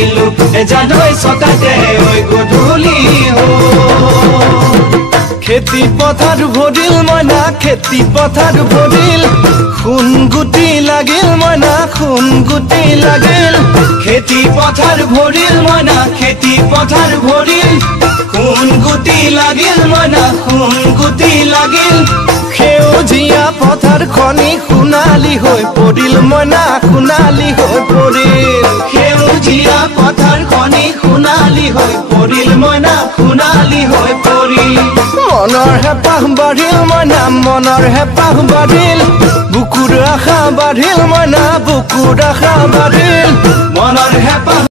পৰিলো জানৈ ছটাতে ঐ গধূলি খেতি পথাৰ ভৰিল মইনা খেতি পথাৰ ভৰিল খুন গুটি লাগিল মইনা খুন গুটি লাগিল খেতি পথাৰ ভৰিল মইনা খেতি পথাৰ ভৰিল খুন গুটি লাগিল মইনা খুন গুটি লাগিল সেউজীয়া পথাৰ খনি সোণালী হৈ পৰিল মইনা সোণালী হৈ পৰিল সেউজীয়া পথাৰ খনি সোণালী হৈ পৰিল মইনা সোণালী হৈ পৰিল মনৰ হেঁপাহ বাঢ়িল মইনা মনৰ হেঁপাহ বাঢ়িল বুকুৰ আশা বাঢ়িল মইনা বুকুৰ আশা বাঢ়িল মনৰ